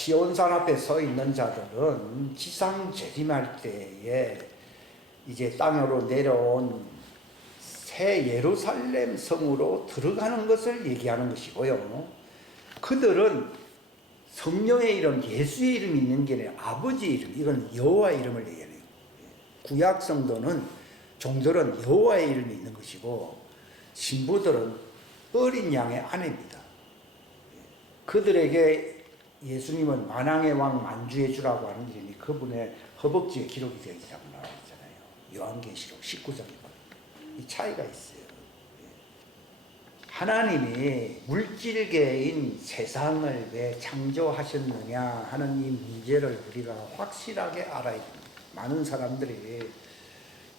시온산 앞에 서 있는 자들은 지상 재림할 때에 이제 땅으로 내려온 새 예루살렘 성으로 들어가는 것을 얘기하는 것이고요. 그들은 성령의 이름, 예수의 이름이 있는 게 아니라 아버지의 이름, 이건 여호와의 이름을 얘기해요. 구약 성도는 종들은 여호와의 이름이 있는 것이고 신부들은 어린 양의 아내입니다. 그들에게 예수님은 만왕의 왕 만주의 주라고 하는 이름이 그분의 허벅지에 기록이 되어 있다고 나와 있잖아요. 요한계시록 19장에 보면 이 차이가 있어요. 하나님이 물질계인 세상을 왜 창조하셨느냐 하는 이 문제를 우리가 확실하게 알아야 됩니다. 많은 사람들이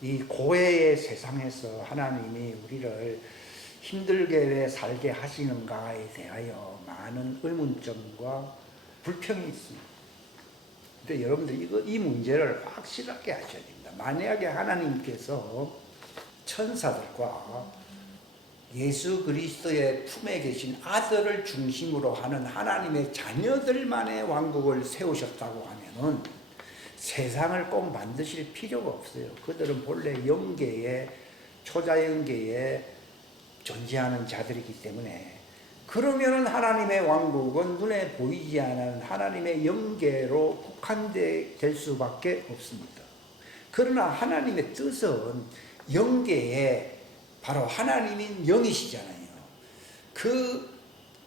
이 고해의 세상에서 하나님이 우리를 힘들게 왜 살게 하시는가에 대하여 많은 의문점과 불평이 있습니다. 근데 여러분들 이 문제를 확실하게 하셔야 됩니다. 만약에 하나님께서 천사들과 예수 그리스도의 품에 계신 아들을 중심으로 하는 하나님의 자녀들만의 왕국을 세우셨다고 하면은 세상을 꼭 만드실 필요가 없어요. 그들은 본래 영계에 초자연계에 존재하는 자들이기 때문에 그러면은 하나님의 왕국은 눈에 보이지 않는 하나님의 영계로 국한될 수밖에 없습니다. 그러나 하나님의 뜻은 영계에 바로 하나님인 영이시잖아요. 그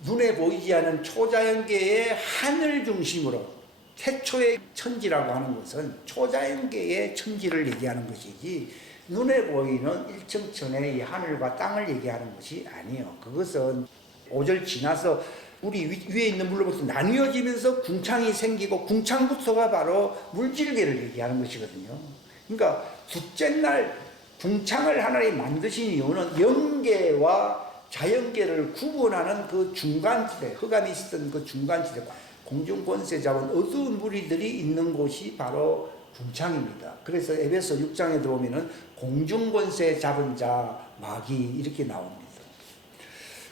눈에 보이지 않는 초자연계의 하늘 중심으로 태초의 천지라고 하는 것은 초자연계의 천지를 얘기하는 것이지 눈에 보이는 일정천의 이 하늘과 땅을 얘기하는 것이 아니에요. 그것은 5절 지나서 우리 위에 있는 물로부터 나뉘어지면서 궁창이 생기고 궁창부터가 바로 물질계를 얘기하는 것이거든요. 그러니까 둘째 날 궁창을 하나님 만드신 이유는 영계와 자연계를 구분하는 그 중간지대, 흑암이 있었던 그 중간지대, 공중권세 잡은 어두운 무리들이 있는 곳이 바로 궁창입니다. 그래서 에베소 6장에 들어오면은 공중권세 잡은 자 마귀 이렇게 나옵니다.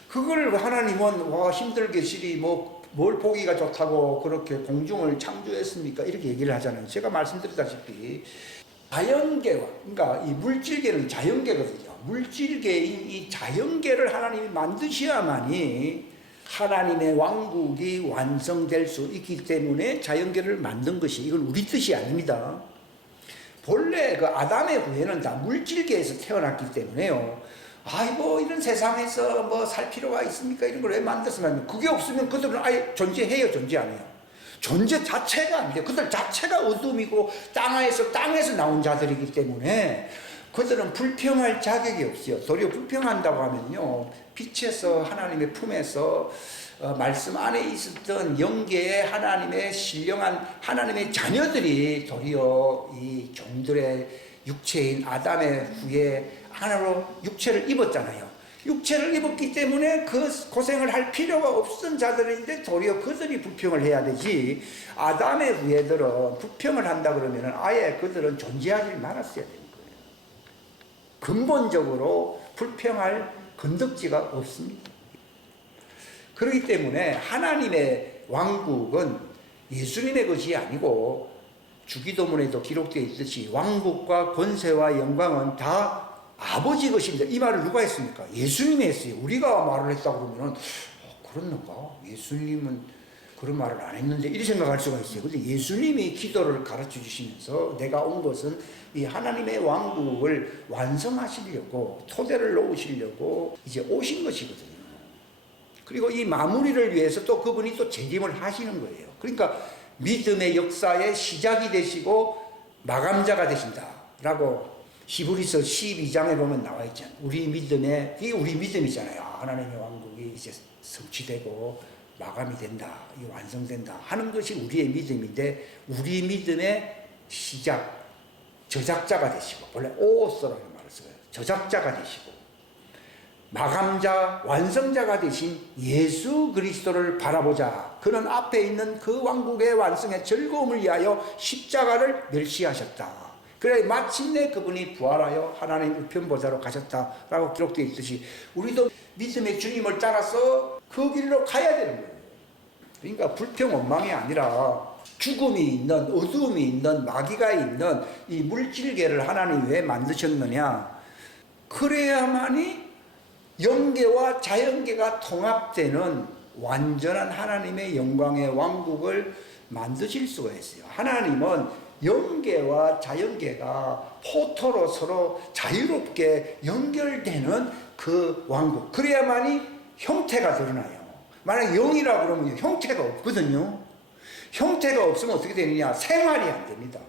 그걸 하나님은 와 힘들게 시리 뭘 보기가 좋다고 그렇게 공중을 창조했습니까? 이렇게 얘기를 하잖아요. 제가 말씀드렸다시피 자연계와 그러니까 이 물질계는 자연계거든요. 물질계인 이 자연계를 하나님이 만드셔야만이 하나님의 왕국이 완성될 수 있기 때문에 자연계를 만든 것이 이건 우리 뜻이 아닙니다. 본래 그 아담의 후예는 다 물질계에서 태어났기 때문에요. 아이고 이런 세상에서 뭐 살 필요가 있습니까? 이런 걸 왜 만들었으면 그게 없으면 그들은 아예 존재해요, 존재 안 해요? 존재 자체가 안 돼요. 그들 자체가 어둠이고 땅에서 나온 자들이기 때문에 그들은 불평할 자격이 없어요. 도리어 불평한다고 하면요, 빛에서 하나님의 품에서 말씀 안에 있었던 영계의 하나님의 신령한 하나님의 자녀들이 도리어 이 종들의 육체인 아담의 후에 하나로 육체를 입었잖아요. 육체를 입었기 때문에 그 고생을 할 필요가 없던 자들인데 도리어 그들이 불평을 해야 되지. 아담의 후예들은 불평을 한다 그러면 아예 그들은 존재하지 말았어야 되는 거예요. 근본적으로 불평할 건덕지가 없습니다. 그렇기 때문에 하나님의 왕국은 예수님의 것이 아니고 주기도문에도 기록되어 있듯이 왕국과 권세와 영광은 다 아버지 것입니다. 이 말을 누가 했습니까? 예수님이 했어요. 우리가 말을 했다고 그러면 그렇는가? 예수님은 그런 말을 안 했는데 이렇게 생각할 수가 있어요. 근데 예수님이 기도를 가르쳐 주시면서 내가 온 것은 이 하나님의 왕국을 완성하시려고 토대를 놓으시려고 이제 오신 것이거든요. 그리고 이 마무리를 위해서 또 그분이 또 재림을 하시는 거예요. 그러니까 믿음의 역사의 시작이 되시고 마감자가 되신다라고 히브리서 12장에 보면 나와 있잖아요. 우리 믿음의, 이게 우리 믿음이잖아요. 하나님의 왕국이 이제 성취되고 마감이 된다, 이 완성된다 하는 것이 우리의 믿음인데, 우리 믿음의 시작, 저작자가 되시고, 원래 오오스라는 말을 써요. 저작자가 되시고, 마감자, 완성자가 되신 예수 그리스도를 바라보자. 그는 앞에 있는 그 왕국의 완성의 즐거움을 위하여 십자가를 멸시하셨다. 그래 마침내 그분이 부활하여 하나님 우편보좌로 가셨다라고 기록되어 있듯이 우리도 믿음의 주님을 따라서 그 길로 가야 되는 거예요. 그러니까 불평 원망이 아니라 죽음이 있는, 어두움이 있는, 마귀가 있는 이 물질계를 하나님이 왜 만드셨느냐? 그래야만이 영계와 자연계가 통합되는 완전한 하나님의 영광의 왕국을 만드실 수가 있어요. 하나님은 영계와 자연계가 포토로 서로 자유롭게 연결되는 그 왕국. 그래야만이 형태가 드러나요. 만약 영이라 그러면 형태가 없거든요. 형태가 없으면 어떻게 되느냐? 생활이 안 됩니다.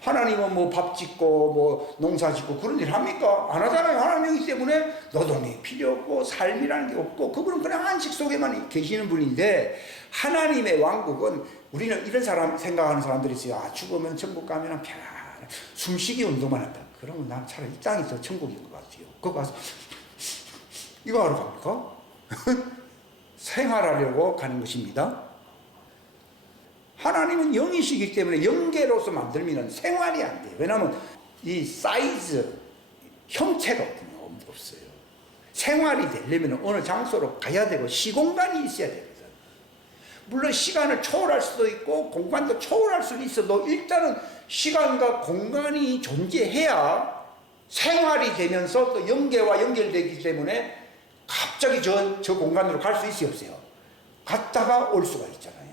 하나님은 뭐 밥 짓고 뭐 농사 짓고 그런 일 합니까? 안 하잖아요. 하나님이기 때문에 노동이 필요 없고 삶이라는 게 없고 그분은 그냥 안식 속에만 계시는 분인데, 하나님의 왕국은 우리는 이런 사람 생각하는 사람들이 있어요. 아, 죽으면 천국 가면 편안해, 숨쉬기 운동만 한다. 그러면 난 차라리 이 땅이 더 천국인 것 같아요. 거기 가서 이거 하러 갑니까? 생활하려고 가는 것입니다. 하나님은 영이시기 때문에 영계로서 만들면 생활이 안 돼요. 왜냐하면 이 사이즈, 형체가 없어요. 생활이 되려면 어느 장소로 가야 되고 시공간이 있어야 되거든. 물론 시간을 초월할 수도 있고 공간도 초월할 수도 있어도 일단은 시간과 공간이 존재해야 생활이 되면서 또 영계와 연결되기 때문에 갑자기 저 공간으로 갈 수 있어요, 없어요? 갔다가 올 수가 있잖아요.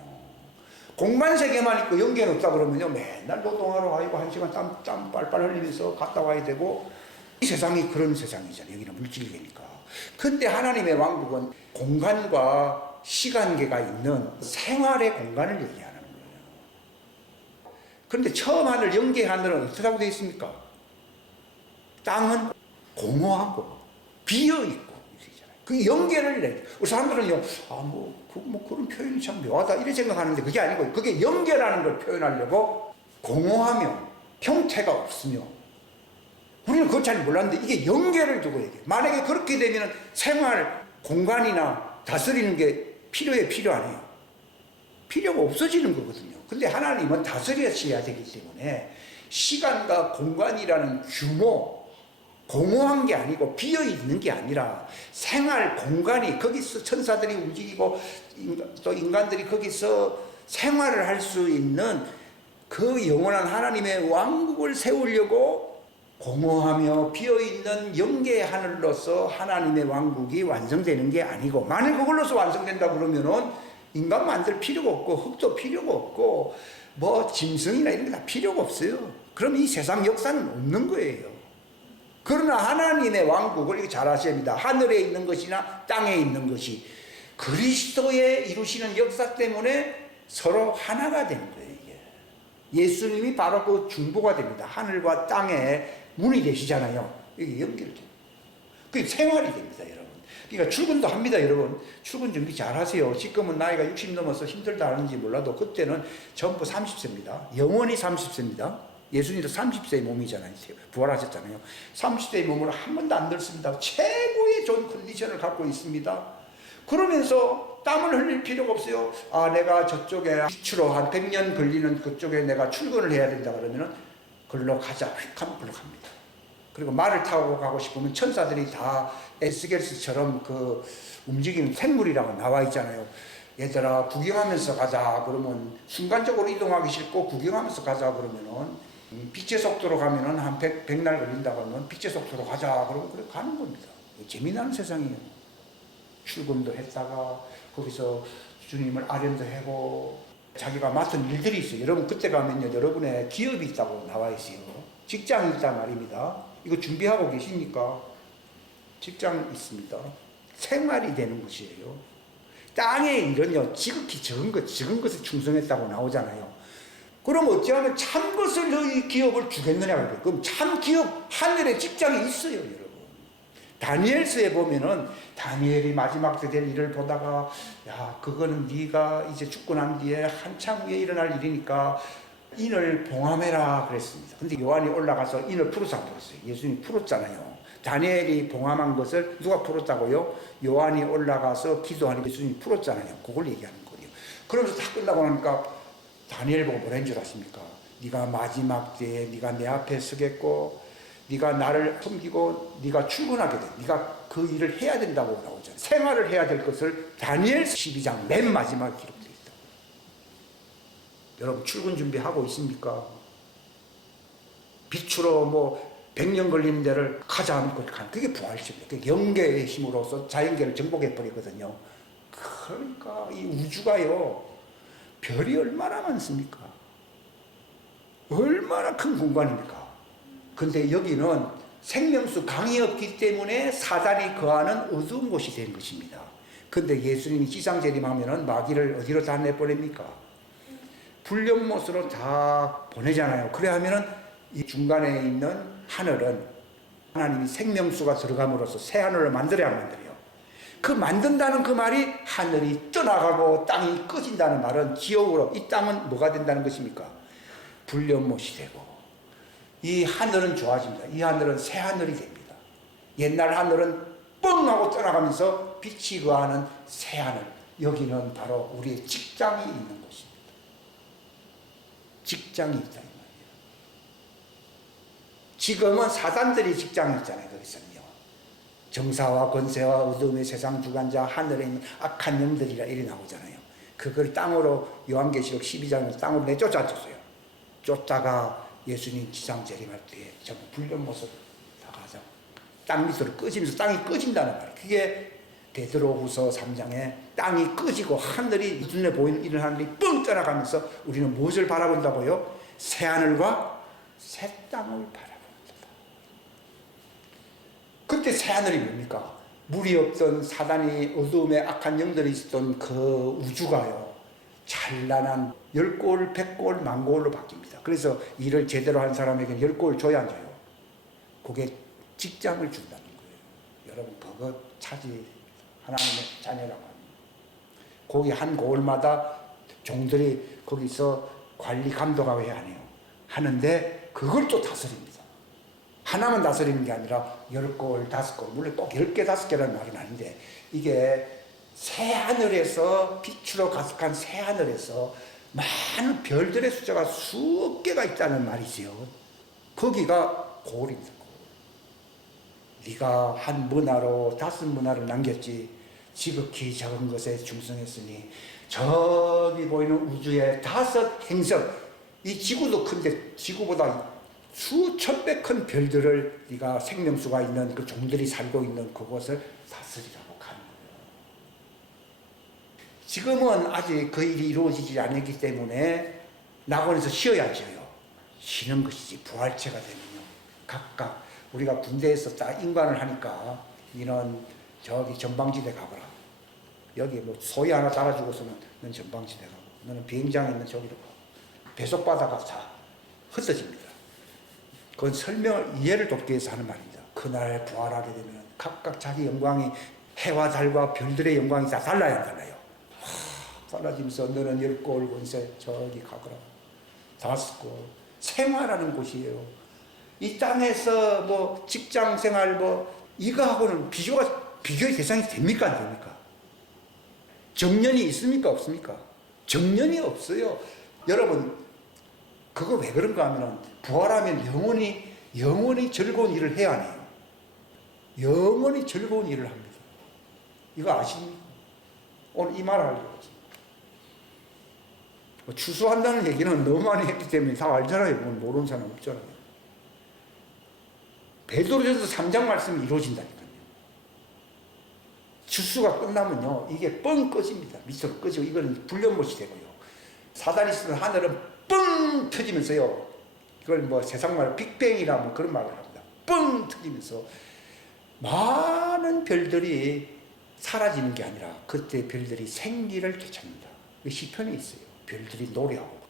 공간 세계만 있고 연계는 없다 그러면요, 맨날 노동하러 와이고 1시간 땀 빨빨 흘리면서 갔다 와야 되고, 이 세상이 그런 세상이잖아요. 여기는 물질계니까. 근데 하나님의 왕국은 공간과 시간계가 있는 생활의 공간을 얘기하는 거예요. 그런데 처음 하늘 영계 하늘은 어떻다고 되어 있습니까? 땅은 공허하고 비어있고, 그 연계를 내. 우리 사람들은요, 그런 표현이 참 묘하다 이렇게 생각하는데 그게 아니고, 그게 연계라는 걸 표현하려고 공허하며 형태가 없으며, 우리는 그걸 잘 몰랐는데 이게 연계를 두고 얘기해. 만약에 그렇게 되면 생활 공간이나 다스리는 게 필요 안 해요. 필요가 없어지는 거거든요. 근데 하나님은 다스려야 되기 때문에 시간과 공간이라는 규모, 공허한 게 아니고 비어있는 게 아니라 생활 공간이, 거기서 천사들이 움직이고 또 인간들이 거기서 생활을 할 수 있는 그 영원한 하나님의 왕국을 세우려고 공허하며 비어있는 영계의 하늘로서 하나님의 왕국이 완성되는 게 아니고, 만약 그걸로서 완성된다 그러면은 인간 만들 필요가 없고 흙도 필요가 없고 뭐 짐승이나 이런 게 다 필요가 없어요. 그럼 이 세상 역사는 없는 거예요. 그러나 하나님의 왕국을 이거 잘 아셔야 합니다. 하늘에 있는 것이나 땅에 있는 것이 그리스도의 이루시는 역사 때문에 서로 하나가 되는 거예요. 이게 예수님이 바로 그 중보가 됩니다. 하늘과 땅의 문이 되시잖아요. 이게 연결돼요. 그게 생활이 됩니다, 여러분. 그러니까 출근도 합니다, 여러분. 출근 준비 잘 하세요. 지금은 나이가 60 넘어서 힘들다 하는지 몰라도 그때는 전부 30세입니다. 영원히 30세입니다. 예수님도 30세의 몸이잖아요. 부활하셨잖아요. 30세의 몸으로 한 번도 안 늙습니다. 최고의 좋은 컨디션을 갖고 있습니다. 그러면서 땀을 흘릴 필요가 없어요. 아, 내가 저쪽에 빛으로 한 100년 걸리는 그쪽에 내가 출근을 해야 된다 그러면은 글로 가자. 휙 하면 글로 갑니다. 그리고 말을 타고 가고 싶으면 천사들이 다 에스겔스처럼 그 움직이는 생물이라고 나와 있잖아요. 얘들아, 구경하면서 가자 그러면 순간적으로 이동하기 싫고, 구경하면서 가자 그러면은 빛의 속도로 가면은 한 100날 걸린다 그러면 빛의 속도로 가자 그러면 그래 가는 겁니다. 재미나는 세상이에요. 출근도 했다가 거기서 주님을 아련도 하고 자기가 맡은 일들이 있어요. 여러분 그때 가면요, 여러분의 기업이 있다고 나와 있어요. 직장이 있단 말입니다. 이거 준비하고 계십니까? 직장 있습니다. 생활이 되는 것이에요. 땅의 일은요, 지극히 적은 것에 충성했다고 나오잖아요. 그럼 어찌하면 참 것을 너희 기업을 주겠느냐? 그럼 참 기업, 하늘에 직장이 있어요, 여러분. 다니엘서에 보면은 다니엘이 마지막 때 될 일을 보다가, 야, 그거는 네가 이제 죽고 난 뒤에 한참 후에 일어날 일이니까 인을 봉함해라 그랬습니다. 근데 요한이 올라가서 인을 풀어서 안 풀었어요. 예수님이 풀었잖아요. 다니엘이 봉함한 것을 누가 풀었다고요? 요한이 올라가서 기도하니 예수님이 풀었잖아요. 그걸 얘기하는 거예요. 그러면서 다 끝나고 나니까 다니엘 보고 뭐라는 줄 아십니까? 네가 마지막 때에 네가 내 앞에 서겠고 네가 나를 섬기고 네가 출근하게 돼. 네가 그 일을 해야 된다고 나오잖아요. 생활을 해야 될 것을 다니엘 12장 맨 마지막에 기록되어 있다. 여러분 출근 준비하고 있습니까? 빛으로 뭐 100년 걸리는 데를 가지 않고 가는 그게 부활입니다. 그게 영계의 힘으로서 자연계를 정복해 버리거든요. 그러니까 이 우주가요 별이 얼마나 많습니까? 얼마나 큰 공간입니까? 근데 여기는 생명수 강이 없기 때문에 사단이 거하는 어두운 곳이 된 것입니다. 근데 예수님이 지상재림하면은 마귀를 어디로 다 내보냅니까? 불련못으로 다 보내잖아요. 그래 하면은 이 중간에 있는 하늘은 하나님이 생명수가 들어감으로써 새 하늘을 만들어야 만들어요. 그 만든다는 그 말이 하늘이 떠나가고 땅이 꺼진다는 말은 지옥으로 이 땅은 뭐가 된다는 것입니까? 불련못이 되고 이 하늘은 좋아집니다. 이 하늘은 새 하늘이 됩니다. 옛날 하늘은 뻥 하고 떠나가면서 빛이 거하는 새 하늘. 여기는 바로 우리의 직장이 있는 곳입니다. 직장이 있다 이 말이에요. 지금은 사단들이 직장이 있잖아요. 거기서는요. 정사와 권세와 어둠의 세상 주관자 하늘에 있는 악한 영들이라 이리 나오잖아요. 그걸 땅으로 요한계시록 12장에서 땅으로 내쫓아줬어요. 쫓다가 예수님 지상 재림할 때에 전부 불련못으로 다 가자. 땅 밑으로 꺼지면서 땅이 꺼진다는 말이에요. 그게 베드로후서 3장에 땅이 꺼지고 하늘이 눈에 보이는 이런 하늘이 뻥 떠나가면서 우리는 무엇을 바라본다고요? 새 하늘과 새 땅을 바라본다. 그때 새 하늘이 뭡니까? 물이 없던 사단이 어두움에 악한 영들이 있었던 그 우주가요. 찬란한 10골, 100골, 만골로 바뀝니다. 그래서 일을 제대로 한 사람에게는 10골 줘야 안 줘요. 그게 직장을 준다는 거예요. 여러분 그거 차지 하나님의 자녀라고 합니다. 거기 한 골마다 종들이 거기서 관리 감독하고 해야 하네요. 하는데 그걸 또 다스립니다. 하나만 다스리는 게 아니라 10골, 5골, 물론 꼭 10개, 5개라는 말은 아닌데 이게 새 하늘에서 빛으로 가득한 새 하늘에서 많은 별들의 숫자가 수억 개가 있다는 말이지요. 거기가 골입니다. 네가 한 문화로 5문화를 남겼지 지극히 적은 것에 충성했으니 저기 보이는 우주의 5 행성 이 지구도 큰데 지구보다 수천 배 큰 별들을 네가 생명수가 있는 그 종들이 살고 있는 그곳을 다스리라고 가는 거예요. 지금은 아직 그 일이 이루어지지 않았기 때문에 낙원에서 쉬어야죠. 쉬는 것이지 부활체가 되면요. 각각 우리가 군대에서 딱 인관을 하니까 너는 저기 전방지대 가거라. 여기 뭐 소위 하나 달아주고서는 너는 전방지대 가고 너는 비행장에 있는 저기로 가. 배속바다가 다 흩어집니다. 그건 설명을 이해를 돕기 위해서 하는 말입니다. 그날 부활하게 되면 각각 자기 영광이 해와 달과 별들의 영광이 다 달라야 안 달라요. 달라지면서 너는 10골 권세 저기 가거라. 5골 생활하는 곳이에요. 이 땅에서 뭐 직장 생활 뭐 이거하고는 비교의 대상이 됩니까 안 됩니까? 정년이 있습니까 없습니까? 정년이 없어요. 여러분 그거 왜 그런가 하면 부활하면 영원히 즐거운 일을 해야 해요. 영원히 즐거운 일을 합니다. 이거 아십니까? 오늘 이 말을 하려고 했습니다. 추수한다는 얘기는 너무 많이 했기 때문에 다 알잖아요. 모르는 사람 없잖아요. 베드로전서 3장 말씀이 이루어진다니까요. 추수가 끝나면요 이게 뻥 꺼집니다. 밑으로 꺼지고 이거는 불련못이 되고요. 사단이 쓰는 하늘은 뻥 터지면서요. 이걸 뭐 세상말 빅뱅이라 뭐 그런 말을 합니다. 뻥 터지면서 많은 별들이 사라지는 게 아니라 그때 별들이 생기를 되찾는다. 시편에 있어요. 별들이 노래하고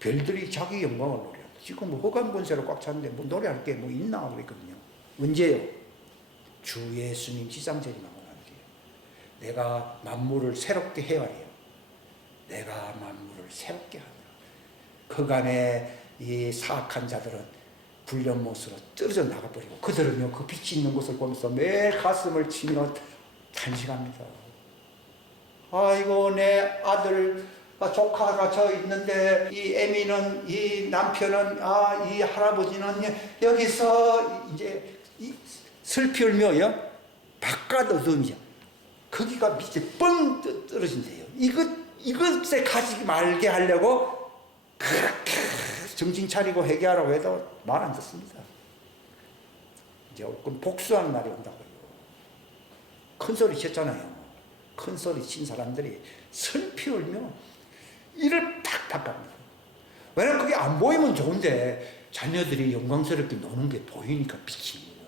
별들이 자기 영광을 노래한다. 지금 뭐 허감 권세로 꽉 찼는데 뭐 노래할 게 뭐 있나 그랬거든요. 언제요? 주 예수님 지상재림하고 난 뒤에 내가 만물을 새롭게 해와요. 내가 만물을 새롭게 하리라. 그간에 이 사악한 자들은 불련못으로 떨어져 나가버리고 그들은요 그 빛이 있는 곳을 보면서 매일 가슴을 치며 탄식합니다. 아이고 내 아들 조카가 저 있는데 이 애미는 이 남편은 이 할아버지는 여기서 이제 슬피 울며요. 바깥 어둠이죠. 거기가 밑에 뻥 떨어진대요. 이것에 가지 말게 하려고 그렇게 정신 차리고 회개하라고 해도 말 안 듣습니다. 이제 복수하는 날이 온다고요. 큰 소리 쳤잖아요. 큰 소리 친 사람들이 슬피 울며 이를 팍팍 갑니다. 왜냐면 그게 안 보이면 좋은데 자녀들이 영광스럽게 노는 게 보이니까 빛이 나요.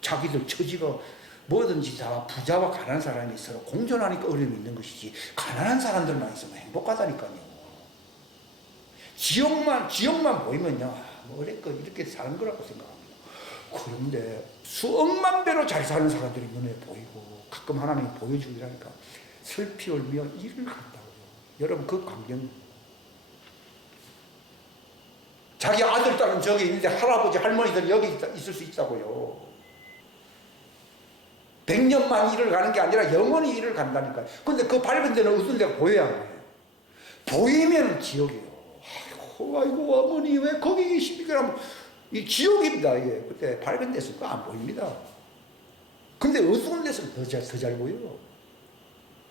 자기들 처지가 뭐든지 다 부자와 가난한 사람이 서로 공존하니까 어려움이 있는 것이지 가난한 사람들만 있으면 행복하다니까요. 지역만 보이면요, 어렵고 이렇게 사는 거라고 생각합니다. 그런데 수억만 배로 잘 사는 사람들이 눈에 보이고 가끔 하나님이 보여주기라니까 슬피 울며 일을 간다고요. 여러분 그 광경, 자기 아들 딸은 저기 있는데 할아버지 할머니들 여기 있을 수 있다고요. 100년만 일을 가는 게 아니라 영원히 일을 간다니까요. 근데 그 밝은 데는 어떤 데가 보여야 하는 거예요. 보이면 지옥이에요. 아이고 어머니 왜 거기 계십니까? 이 지옥입니다. 이게 그때 밝은 데서 안 보입니다. 근데 어두운 데서는 더 잘 보여요.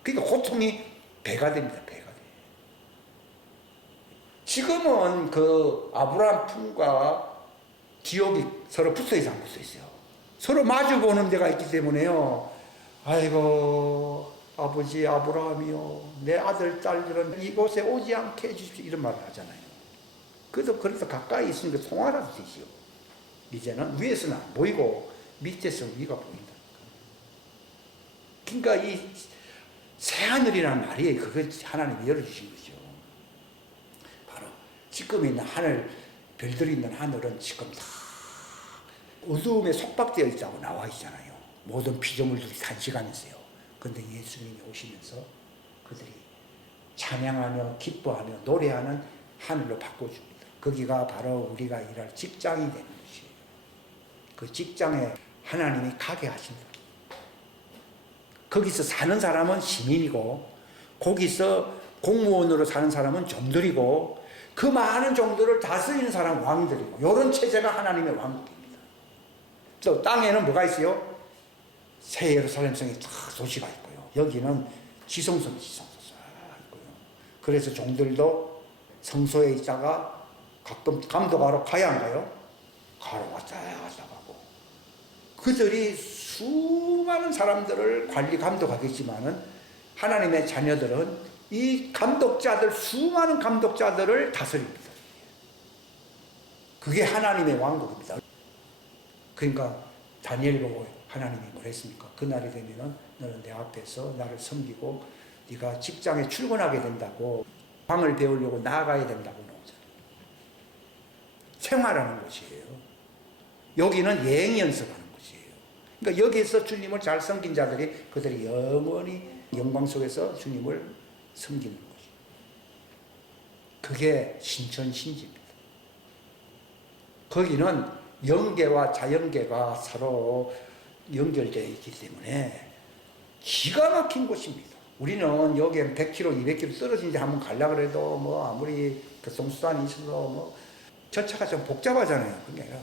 그러니까 고통이 배가 됩니다. 배가 돼. 지금은 그 아브라함 품과 지옥이 서로 붙어 있어 안 붙어 있어요. 서로 마주 보는 데가 있기 때문에요. 아이고 아버지 아브라함이요, 내 아들 딸들은 이곳에 오지 않게 해주십시오, 이런 말을 하잖아요. 그래서 가까이 있으니까 통화라도 되지요. 이제는 위에서는 안 보이고 밑에서 위가 보인다. 그러니까 이 새하늘이라는 말이 그거 하나님이 열어주신 거죠. 바로 지금 있는 하늘, 별들이 있는 하늘은 지금 다 어두움에 속박되어 있다고 나와 있잖아요. 모든 피조물들이 단식하면서요. 그런데 예수님이 오시면서 그들이 찬양하며 기뻐하며 노래하는 하늘로 바꿔줍니다. 거기가 바로 우리가 일할 직장이 되는 것이에요. 그 직장에 하나님이 가게 하신다. 거기서 사는 사람은 시민이고 거기서 공무원으로 사는 사람은 종들이고 그 많은 종들을 다스리는 사람은 왕들이고 이런 체제가 하나님의 왕국입니다. 또 땅에는 뭐가 있어요? 새 예루살렘 성이 딱 도시가 있고요. 여기는 지성소가 있고요. 그래서 종들도 성소에 있다가 가끔 감독하러 가야 안 가요? 가러 왔다 가고 그들이 수많은 사람들을 관리 감독하겠지만은 하나님의 자녀들은 이 감독자들, 수많은 감독자들을 다스립니다. 그게 하나님의 왕국입니다. 그러니까 다니엘 보고 하나님이 뭐랬습니까? 그날이 되면은 너는 내 앞에서 나를 섬기고 네가 직장에 출근하게 된다고, 방을 배우려고 나아가야 된다고 나오잖아요. 생활하는 곳이에요. 여기는 예행 연습하는 곳이에요. 그러니까 여기에서 주님을 잘 섬긴 자들이 그들이 영원히 영광 속에서 주님을 섬기는 거죠. 그게 신천신지입니다. 거기는 영계와 자연계가 서로 연결되어 있기 때문에 기가 막힌 곳입니다. 우리는 여기에 100km, 200km 떨어진 데 한번 가려고 해도 뭐 아무리 그 동수단이 있어도 뭐 절차가 좀 복잡하잖아요. 그게 아니라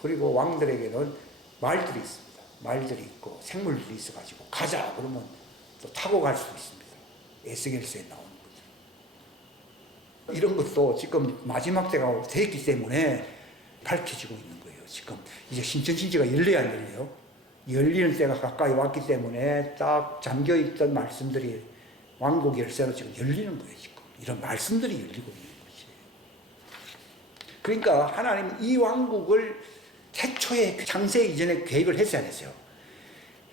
그리고 왕들에게는 말들이 있습니다. 말들이 있고 생물들이 있어가지고 가자 그러면 또 타고 갈 수 있습니다. 에스겔서에 나오는 거죠. 이런 것도 지금 마지막 때가 됐기 때문에 밝혀지고 있는 거예요. 지금 이제 신천신지가 열려야 안 열려요? 열리는 때가 가까이 왔기 때문에 딱 잠겨있던 말씀들이 왕국 열쇠로 지금 열리는 거예요. 지금 이런 말씀들이 열리고 있는 것이에요. 그러니까 하나님 이 왕국을 태초에 창세 이전에 계획을 했어야 했어요.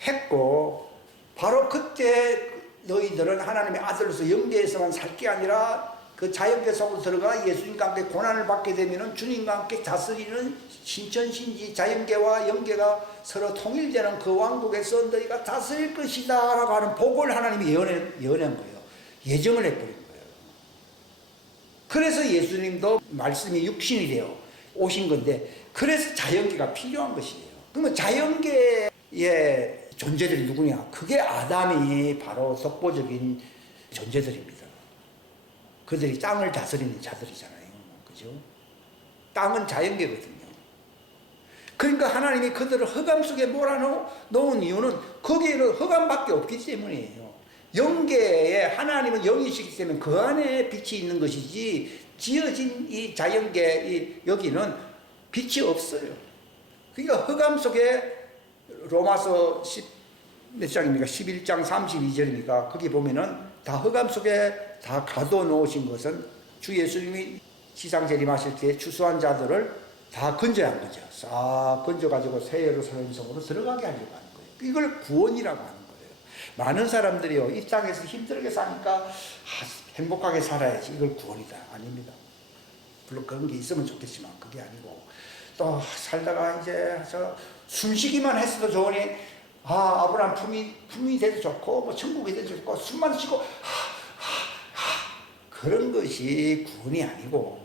했고 바로 그때 너희들은 하나님의 아들로서 영계에서만 살 게 아니라 그 자연계 속으로 들어가 예수님과 함께 고난을 받게 되면은 주님과 함께 다스리는 신천신지 자연계와 영계가 서로 통일되는 그 왕국에서 너희가 다스릴 것이다 라고 하는 복을 하나님이 예언한 거예요. 예정을 해버린 거예요. 그래서 예수님도 말씀이 육신이 되어 오신 건데 그래서 자연계가 필요한 것이에요. 그러면 자연계의 존재들이 누구냐? 그게 아담이 바로 독보적인 존재들입니다. 그들이 땅을 다스리는 자들이잖아요. 그죠? 땅은 자연계거든요. 그러니까 하나님이 그들을 흑암 속에 몰아놓은 이유는 거기에는 흑암밖에 없기 때문이에요. 영계에 하나님은 영이시기 때문에 그 안에 빛이 있는 것이지 지어진 이 자연계 여기는 빛이 없어요. 그러니까 흑암 속에 로마서 몇 장입니까? 11장 32절입니까? 거기 보면은 다 흑암 속에 다 가둬놓으신 것은 주 예수님이 지상 재림하실 때 추수한 자들을 다 건져야 한 거죠. 싹 건져가지고 새 예루살렘 성으로 들어가게 하려고 하는 거예요. 이걸 구원이라고 하는 거예요. 많은 사람들이요, 이 땅에서 힘들게 사니까 행복하게 살아야지. 이걸 구원이다. 아닙니다. 물론 그런 게 있으면 좋겠지만 그게 아니고 또 살다가 이제 숨쉬기만 했어도 좋으니 아브라함 품이 돼도 좋고 뭐 천국이 돼도 좋고 숨만 쉬고 그런 것이 구원이 아니고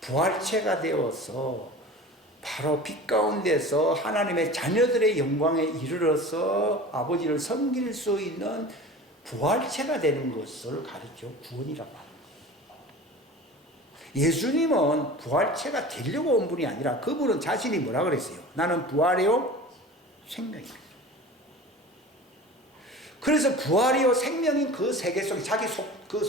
부활체가 되어서 바로 빛 가운데서 하나님의 자녀들의 영광에 이르러서 아버지를 섬길 수 있는 부활체가 되는 것을 가르쳐 구원이라고 합니다. 예수님은 부활체가 되려고 온 분이 아니라 그분은 자신이 뭐라 그랬어요? 나는 부활이요 생명입니다. 그래서 부활이요 생명인 그 세계 속에 그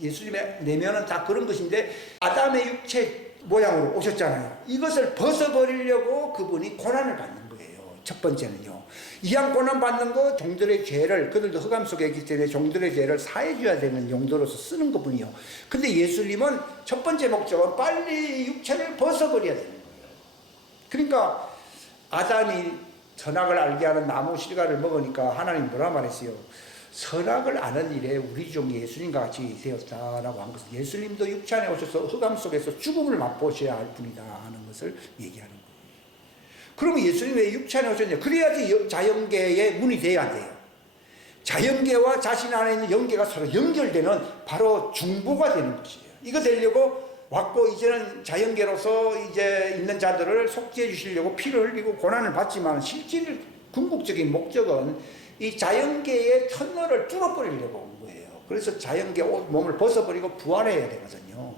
예수님의 내면은 다 그런 것인데 아담의 육체 모양으로 오셨잖아요. 이것을 벗어버리려고 그분이 고난을 받는 거예요. 첫 번째는요. 이왕 고난 받는 거 종들의 죄를 그들도 흑암 속에 있기 때문에 종들의 죄를 사해줘야 되는 용도로서 쓰는 것뿐이요. 근데 예수님은 첫 번째 목적은 빨리 육체를 벗어버려야 되는 거예요. 그러니까 아담이 선악을 알게 하는 나무 실과를 먹으니까 하나님 뭐라 말했어요? 선악을 아는 일에 우리 종 예수님과 같이 되었다라고 한 것은 예수님도 육체 안에 오셔서 흑암 속에서 죽음을 맛보셔야 할 분이다 하는 것을 얘기하는 거예요. 그러면 예수님이 왜 육체 안에 오셨냐? 그래야지 자연계의 문이 돼야 돼요. 자연계와 자신 안에 있는 영계가 서로 연결되는 바로 중보가 되는 것이에요. 이거 되려고 왔고 이제는 자연계로서 이제 있는 자들을 속죄해 주시려고 피를 흘리고 고난을 받지만 실질 궁극적인 목적은 이 자연계의 터널을 뚫어버리려고 온 거예요. 그래서 자연계 몸을 벗어버리고 부활해야 되거든요.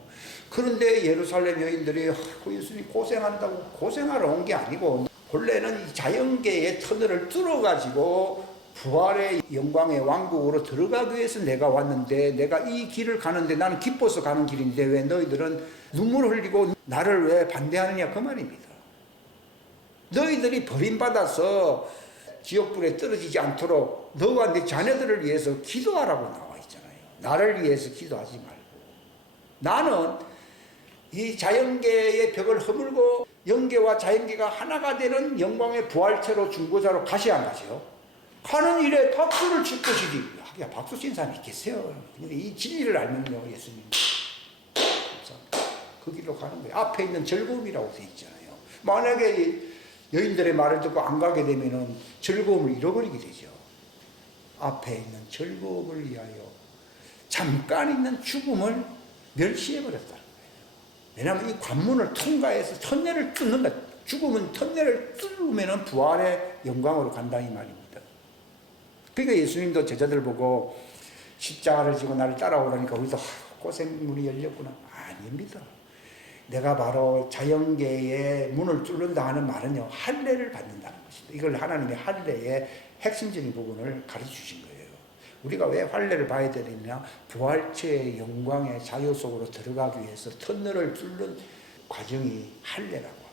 그런데 예루살렘 여인들이 예수님 고생한다고 고생하러 온 게 아니고 본래는 이 자연계의 터널을 뚫어가지고 부활의 영광의 왕국으로 들어가기 위해서 내가 왔는데 내가 이 길을 가는데 나는 기뻐서 가는 길인데 왜 너희들은 눈물 흘리고 나를 왜 반대하느냐 그 말입니다. 너희들이 버림받아서 지옥불에 떨어지지 않도록 너와 네 자녀들을 위해서 기도하라고 나와 있잖아요. 나를 위해서 기도하지 말고. 나는 이 자연계의 벽을 허물고 영계와 자연계가 하나가 되는 영광의 부활체로 중보자로 가셔야 안 가세요? 가는 일에 박수를 칠 것이지. 야, 박수 친 사람이 있겠어요? 근데 이 진리를 알면요, 예수님. 그 길로 가는 거예요. 앞에 있는 즐거움이라고 되어 있잖아요. 만약에 여인들의 말을 듣고 안 가게 되면은 즐거움을 잃어버리게 되죠. 앞에 있는 즐거움을 위하여 잠깐 있는 죽음을 멸시해버렸다는 거예요. 왜냐하면 이 관문을 통과해서 터널을 뚫는 것. 죽음은 터널을 뚫으면 부활의 영광으로 간다 이 말입니다. 그러니까 예수님도 제자들 보고 십자가를 지고 나를 따라오라니까 우리도 고생문이 열렸구나. 아닙니다. 내가 바로 자연계의 문을 뚫는다 하는 말은요, 할례를 받는다는 것입니다. 이걸 하나님의 할례의 핵심적인 부분을 가르쳐 주신 거예요. 우리가 왜 할례를 봐야 되느냐? 부활체의 영광의 자유 속으로 들어가기 위해서 터널을 뚫는 과정이 할례라고 합니다.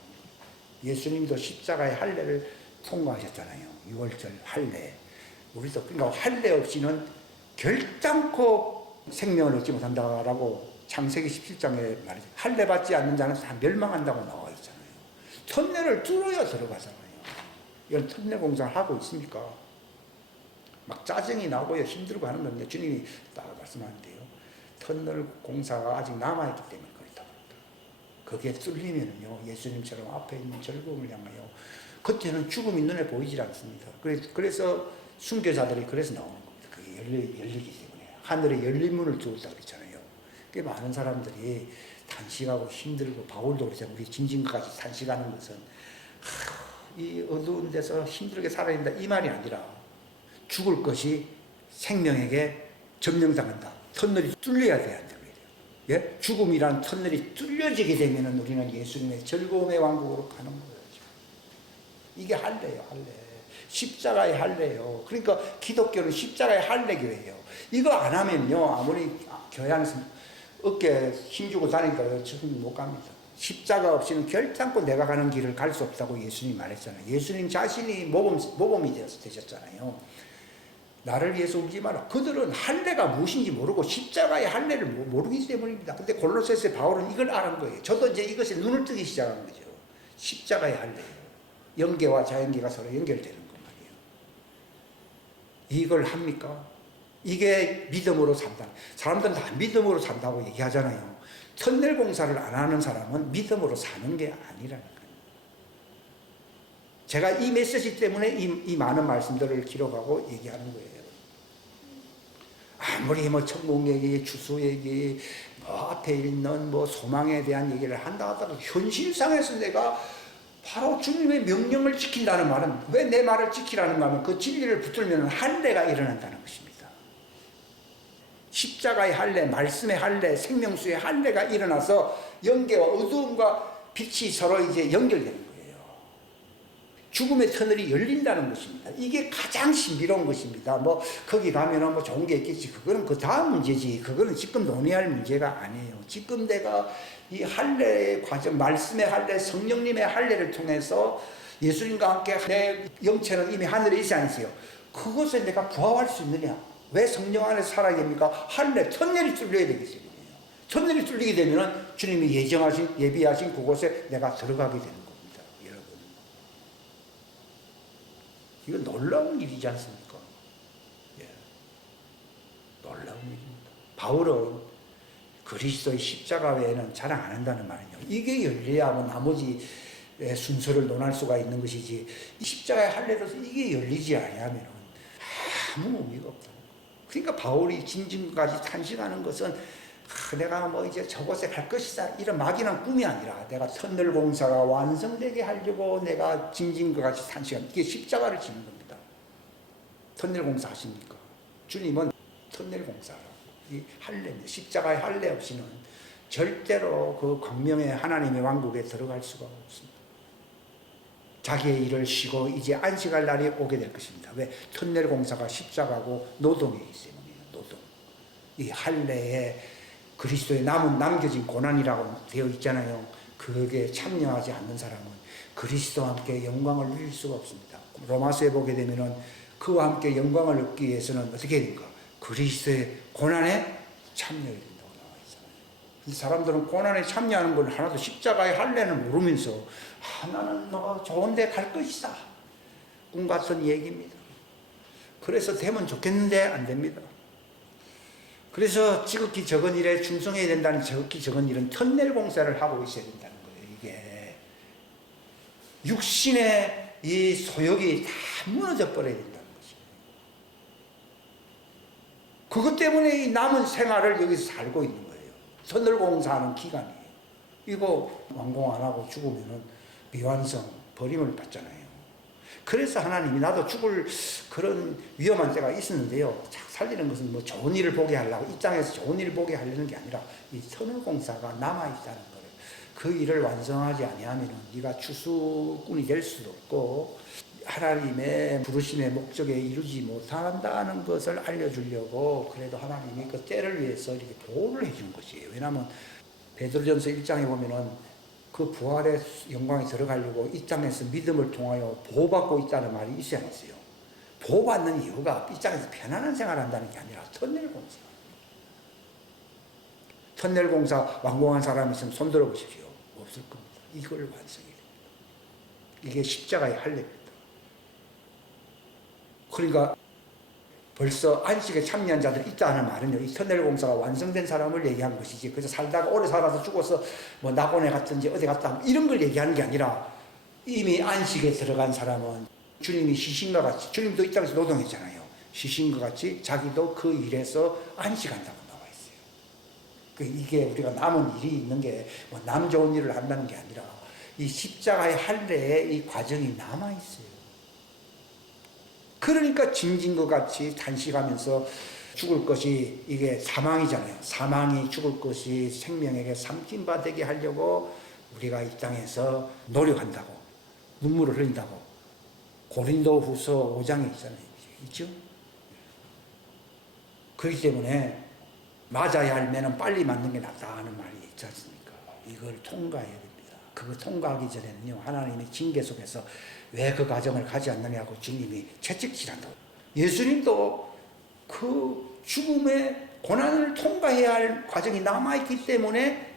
예수님도 십자가의 할례를 통과하셨잖아요. 6월절 할례. 우리도 그러니까 할례 없이는 결단코 생명을 얻지 못한다라고 창세기 17장에 말이죠. 할례 받지 않는 자는 다 멸망한다고 나와 있잖아요. 터널을 뚫어야 들어가잖아요. 이런 터널 공사를 하고 있습니까? 막 짜증이 나고요, 힘들고 하는 건데 주님이 딱 말씀하는데요. 터널 공사가 아직 남아있기 때문에 그렇다고 합니다. 그게 뚫리면요, 예수님처럼 앞에 있는 즐거움을 향하여 그때는 죽음이 눈에 보이질 않습니다. 그래서 순교자들이 그래서 나오는 겁니다. 그게 열리기 때문에 하늘에 열린 문을 두었다 그랬잖아요. 꽤 많은 사람들이 단식하고 힘들고 바울도 그러잖아요. 우리 짐진까지 단식하는 것은 이 어두운 데서 힘들게 살아야 된다 이 말이 아니라 죽을 것이 생명에게 점령당한다. 터널이 뚫려야 돼야 돼요. 예? 죽음이란 터널이 뚫려지게 되면 우리는 예수님의 즐거움의 왕국으로 가는 거예요. 이게 할례예요, 할례. 십자가의 할례예요. 그러니까 기독교는 십자가의 할례교예요. 이거 안 하면요, 아무리 교회 안에서 어깨에 힘주고 다니니까요, 지금 못 갑니다. 십자가 없이는 결단코 내가 가는 길을 갈 수 없다고 예수님 말했잖아요. 예수님 자신이 모범이 되셨잖아요. 나를 위해서 울지 마라. 그들은 할례가 무엇인지 모르고 십자가의 할례를 모르기 때문입니다. 근데 골로새서 바울은 이걸 아는 거예요. 저도 이제 이것에 눈을 뜨기 시작한 거죠. 십자가의 할례예요. 영계와 자연계가 서로 연결되는 것 말이에요. 이걸 합니까? 이게 믿음으로 산다. 사람들은 다 믿음으로 산다고 얘기하잖아요. 천넬 공사를 안 하는 사람은 믿음으로 사는 게 아니라니까요. 제가 이 메시지 때문에 이 많은 말씀들을 기록하고 얘기하는 거예요. 아무리 뭐 천국 얘기, 주수 얘기, 뭐 앞에 있는 뭐 소망에 대한 얘기를 한다 하더라도 현실상에서 내가 바로 주님의 명령을 지킨다는 말은, 왜 내 말을 지키라는가 하면 그 진리를 붙들면 할례가 일어난다는 것입니다. 십자가의 할례, 말씀의 할례, 생명수의 할례가 일어나서 영계와 어두움과 빛이 서로 이제 연결되는 거예요. 죽음의 터널이 열린다는 것입니다. 이게 가장 신비로운 것입니다. 뭐 거기 가면은 뭐 좋은 게 있겠지. 그거는 그 다음 문제지. 그거는 지금 논의할 문제가 아니에요. 지금 내가 이 할례의 과정, 말씀의 할례, 성령님의 할례를 통해서 예수님과 함께 내 영체는 이미 하늘에 있지 않으세요. 그것에 내가 부합할 수 있느냐? 왜 성령 안에서 살아야 됩니까? 할례, 터널이 뚫려야 되기 때문이에요. 터널이 뚫리게 되면은 주님이 예비하신 그곳에 내가 들어가게 되는 겁니다. 여러분. 이건 놀라운 일이지 않습니까? 예. 놀라운 일입니다. 바울은 그리스도의 십자가 외에는 자랑 안 한다는 말이죠. 이게 열려야 뭐 나머지 순서를 논할 수가 있는 것이지, 이 십자가의 할례로서 이게 열리지 아니하면 아무 의미가 없다. 그러니까 바울이 진진까지 탄식하는 것은 내가 뭐 이제 저곳에 갈 것이다 이런 막연한 꿈이 아니라 내가 터널 공사가 완성되게 하려고 내가 진진과 같이 탄식하는, 이게 십자가를 지는 겁니다. 터널 공사 하십니까? 주님은 터널 공사라고. 이 할례입니다. 십자가의 할례 없이는 절대로 그 광명의 하나님의 왕국에 들어갈 수가 없습니다. 자기의 일을 쉬고 이제 안식할 날이 오게 될 것입니다. 왜? 터널 공사가 십자가고 노동이기 때문이에요. 노동. 이 할례에 그리스도의 남겨진 고난이라고 되어 있잖아요. 그게 참여하지 않는 사람은 그리스도와 함께 영광을 누릴 수가 없습니다. 로마서에 보게 되면은 그와 함께 영광을 얻기 위해서는 어떻게 해야 됩니까? 그리스도의 고난에 참여해야 된다고 나와 있잖아요. 근데 사람들은 고난에 참여하는 걸 하나도 십자가의 할례는 모르면서 나는 너 좋은데 갈 것이다. 꿈 같은 얘기입니다. 그래서 되면 좋겠는데 안 됩니다. 그래서 지극히 적은 일에 충성해야 된다는 지극히 적은 일은 터널 공사를 하고 있어야 된다는 거예요. 이게 육신의 이 소욕이 다 무너져 버려야 된다는 것이에요. 그것 때문에 이 남은 생활을 여기서 살고 있는 거예요. 터널 공사하는 기간이에요. 이거 완공 안 하고 죽으면은 미완성, 버림을 받잖아요. 그래서 하나님이 나도 죽을 그런 위험한 때가 있었는데요. 살리는 것은 뭐 좋은 일을 보게 하려고, 이 땅에서 좋은 일을 보게 하려는 게 아니라 이 터널 공사가 남아있다는 거예요. 그 일을 완성하지 아니하면 네가 추수꾼이 될 수도 없고 하나님의 부르심의 목적에 이루지 못한다는 것을 알려주려고 그래도 하나님이 그 때를 위해서 이렇게 보호를 해준 것이에요. 왜냐하면 베드로전서 1장에 보면은 그 부활의 영광에 들어가려고 이 땅에서 믿음을 통하여 보호받고 있다는 말이 있어야 했어요. 보호받는 이유가 이 땅에서 편안한 생활을 한다는 게 아니라 터널 공사. 터널 공사 완공한 사람이 있으면 손들어 보십시오. 없을 겁니다. 이걸 완성해야 됩니다. 이게 십자가의 할례입니다. 그러니까 벌써 안식에 참여한 자들이 있다는 말은요, 이 터널 공사가 완성된 사람을 얘기하는 것이지, 그래서 살다가 오래 살아서 죽어서 뭐 낙원에 갔든지 어디 갔다 이런 걸 얘기하는 게 아니라 이미 안식에 들어간 사람은 주님이 시신과 같이, 주님도 이 땅에서 노동했잖아요. 시신과 같이 자기도 그 일에서 안식한다고 나와 있어요. 이게 우리가 남은 일이 있는 게 뭐 남 좋은 일을 한다는 게 아니라 이 십자가의 할례의 이 과정이 남아 있어요. 그러니까 징징과 같이 탄식하면서 죽을 것이 이게 사망이잖아요. 사망이 죽을 것이 생명에게 삼킨바 되게 하려고 우리가 이 땅에서 노력한다고, 눈물을 흘린다고 고린도후서 5장에 있잖아요. 있죠? 그렇기 때문에 맞아야 할 매는 빨리 맞는 게 낫다 하는 말이 있지 않습니까? 이걸 통과해야 됩니다. 그거 통과하기 전에는요, 하나님의 징계 속에서 왜 그 가정을 가지 않느냐고 주님이 채찍질한다고. 예수님도 그 죽음의 고난을 통과해야 할 과정이 남아있기 때문에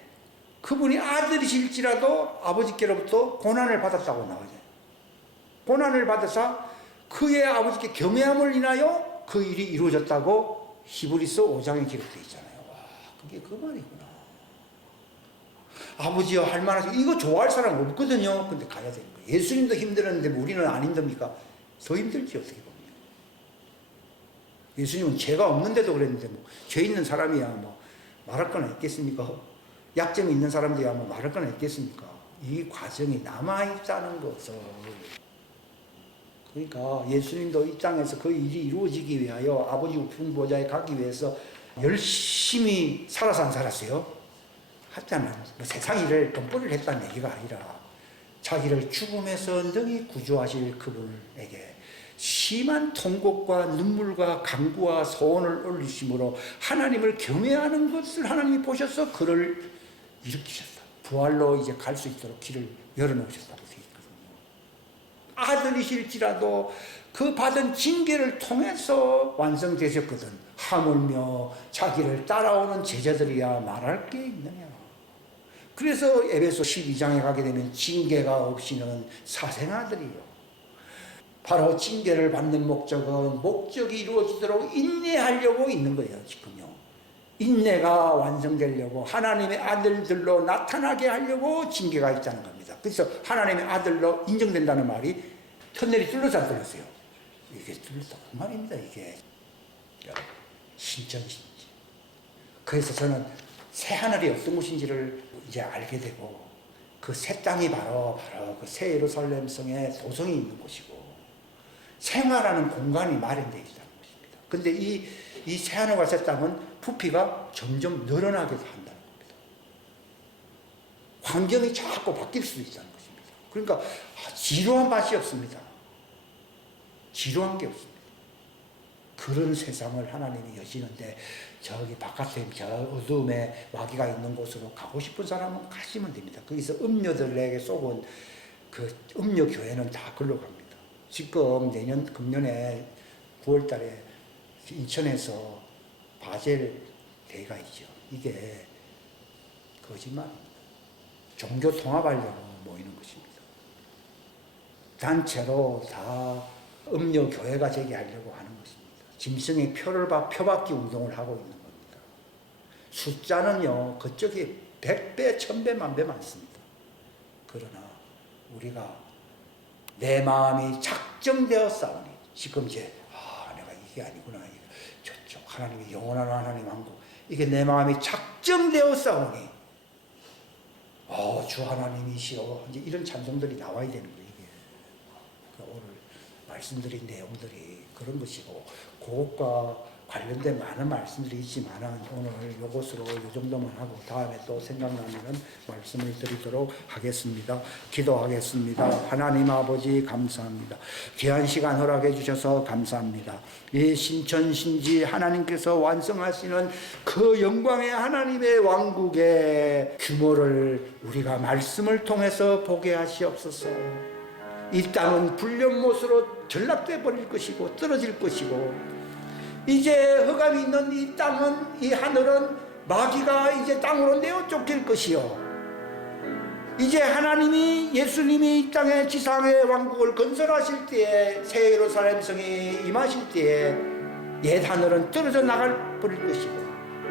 그분이 아들이실지라도 아버지께로부터 고난을 받았다고 나오죠. 고난을 받아서 그의 아버지께 경외함을 인하여 그 일이 이루어졌다고 히브리서 5장에 기록되어 있잖아요. 와, 그게 그 말이구나. 아버지여 할 만하지. 이거 좋아할 사람 없거든요. 근데 가야 되는 거예요. 예수님도 힘들었는데 우리는 안 힘듭니까? 더 힘들지 어떻게 보면. 예수님은 죄가 없는데도 그랬는데 뭐 죄 있는 사람이야 뭐 말할 거나 있겠습니까? 약점이 있는 사람들이야 뭐 말할 거나 있겠습니까? 이 과정이 남아있다는 것을. 그러니까 예수님도 이 땅에서 그 일이 이루어지기 위하여 아버지 우편 보좌에 가기 위해서 열심히 살아서 안 살았어요? 하여튼 뭐 세상 일을 돈벌이를 했다는 얘기가 아니라 자기를 죽음에서 능히 구조하실 그분에게 심한 통곡과 눈물과 간구와 소원을 올리심으로 하나님을 경외하는 것을 하나님이 보셔서 그를 일으키셨다. 부활로 이제 갈 수 있도록 길을 열어놓으셨다고 되어 있거든요. 아들이실지라도 그 받은 징계를 통해서 완성되셨거든. 하물며 자기를 따라오는 제자들이야 말할 게 있느냐. 그래서 에베소 12장에 가게 되면 징계가 없이는 사생아들이요. 바로 징계를 받는 목적은 목적이 이루어지도록 인내하려고 있는 거예요. 지금요. 인내가 완성되려고 하나님의 아들들로 나타나게 하려고 징계가 있다는 겁니다. 그래서 하나님의 아들로 인정된다는 말이 터널이 뚫렸어 안 뚫렸어요? 이게 뚫렸다 그 말입니다. 이게 신천신지. 그래서 저는 새 하늘이 어떤 곳인지를 이제 알게 되고 그 새 땅이 바로 그 새 예루살렘 성에 도성이 있는 곳이고 생활하는 공간이 마련되어 있다는 것입니다. 근데 이 새 하늘과 새 땅은 부피가 점점 늘어나게 한다는 겁니다. 환경이 자꾸 바뀔 수도 있다는 것입니다. 그러니까 지루한 맛이 없습니다. 지루한 게 없습니다. 그런 세상을 하나님이 여시는데 저기 바깥에 저 어둠에 마귀가 있는 곳으로 가고 싶은 사람은 가시면 됩니다. 거기서 음료들에게 쏘은 그 음료 교회는 다 글로 갑니다. 지금 금년에 9월 달에 인천에서 바젤 대회가 있죠. 이게 거짓말입니다. 종교 통합하려고 모이는 것입니다. 단체로 다 음료 교회가 제기하려고 하는 것입니다. 짐승의 표받기 운동을 하고 있는 겁니다. 숫자는요, 그쪽에 100배, 1000배, 만배 많습니다. 그러나 우리가 내 마음이 작정되어 싸우니 지금 이제 내가 이게 아니구나. 저쪽 하나님이 영원한 하나님 왕국 이게 내 마음이 작정되어 싸우니 주 하나님이시여 이제 이런 찬송들이 나와야 되는 거예요. 이게 오늘 말씀드린 내용들이 그런 것이고 그것과 관련된 많은 말씀들이 있지만 오늘 이것으로 이 정도만 하고 다음에 또 생각나면 말씀을 드리도록 하겠습니다. 기도하겠습니다. 하나님 아버지 감사합니다. 귀한 시간 허락해 주셔서 감사합니다. 이 신천신지 하나님께서 완성하시는 그 영광의 하나님의 왕국의 규모를 우리가 말씀을 통해서 보게 하시옵소서. 이 땅은 불련못으로 전락돼 버릴 것이고 떨어질 것이고 이제 흑암이 있는 이 땅은 이 하늘은 마귀가 이제 땅으로 내어 쫓길 것이요 이제 하나님이 예수님이 이 땅에 지상의 왕국을 건설하실 때에 새 예루살렘 성이 임하실 때에 옛 하늘은 떨어져 나가 버릴 것이고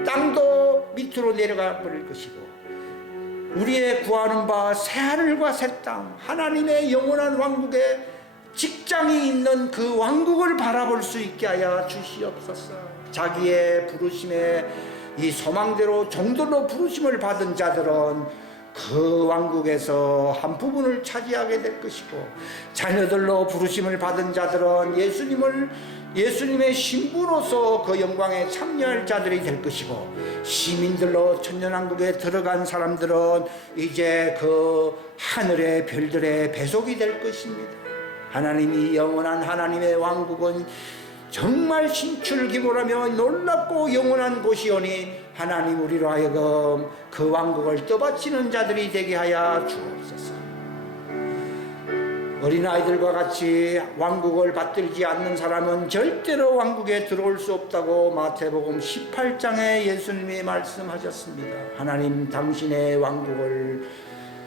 땅도 밑으로 내려가 버릴 것이고 우리의 구하는 바 새 하늘과 새 땅 하나님의 영원한 왕국에 직장이 있는 그 왕국을 바라볼 수 있게 하여 주시옵소서. 자기의 부르심에 이 소망대로 종들로 부르심을 받은 자들은 그 왕국에서 한 부분을 차지하게 될 것이고 자녀들로 부르심을 받은 자들은 예수님을 예수님의 신부로서 그 영광에 참여할 자들이 될 것이고, 시민들로 천년왕국에 들어간 사람들은 이제 그 하늘의 별들의 배속이 될 것입니다. 하나님이 영원한 하나님의 왕국은 정말 신출기고라며 놀랍고 영원한 곳이오니, 하나님 우리로 하여금 그 왕국을 떠받치는 자들이 되게 하여 주옵소서. 어린아이들과 같이 왕국을 받들지 않는 사람은 절대로 왕국에 들어올 수 없다고 마태복음 18장에 예수님이 말씀하셨습니다. 하나님 당신의 왕국을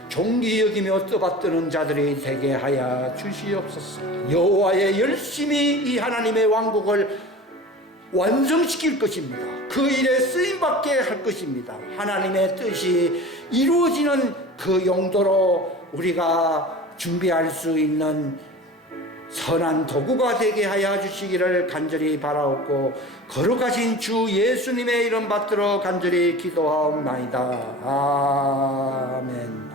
존귀 여기며 떠받드는 자들이 되게 하여 주시옵소서. 여호와의 열심히 이 하나님의 왕국을 완성시킬 것입니다. 그 일에 쓰임받게 할 것입니다. 하나님의 뜻이 이루어지는 그 용도로 우리가 준비할 수 있는 선한 도구가 되게 하여 주시기를 간절히 바라옵고, 거룩하신 주 예수님의 이름 받들어 간절히 기도하옵나이다. 아멘.